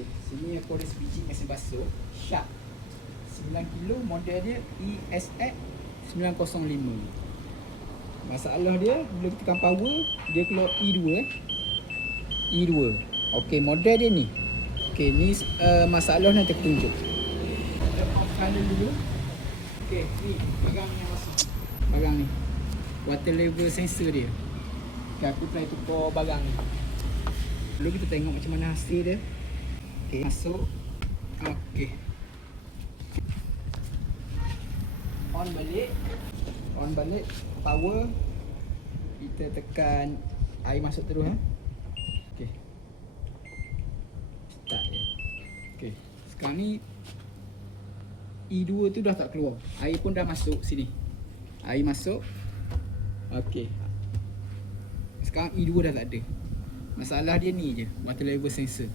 Okay, sini aku ada sebiji mesin basuh Shark 9 kilo, model dia ESX 905. Masalah dia bila kita tekan power dia keluar E2. Okey, model dia ni. Okey, ni masalah nanti aku tunjuk. Kita off color dulu. Okey, ni barang yang masuk. Barang ni. Water level sensor dia. Okay, aku try tukar barang ni. Dulu kita tengok macam mana hasil dia. Okey, masuk. Okey. On balik, power. Kita tekan air masuk terus Okey. Start dia. Okey. Sekarang ni E2 tu dah tak keluar. Air pun dah masuk sini. Air masuk. Okey. Sekarang E2 dah tak ada. Masalah dia ni je, water level sensor.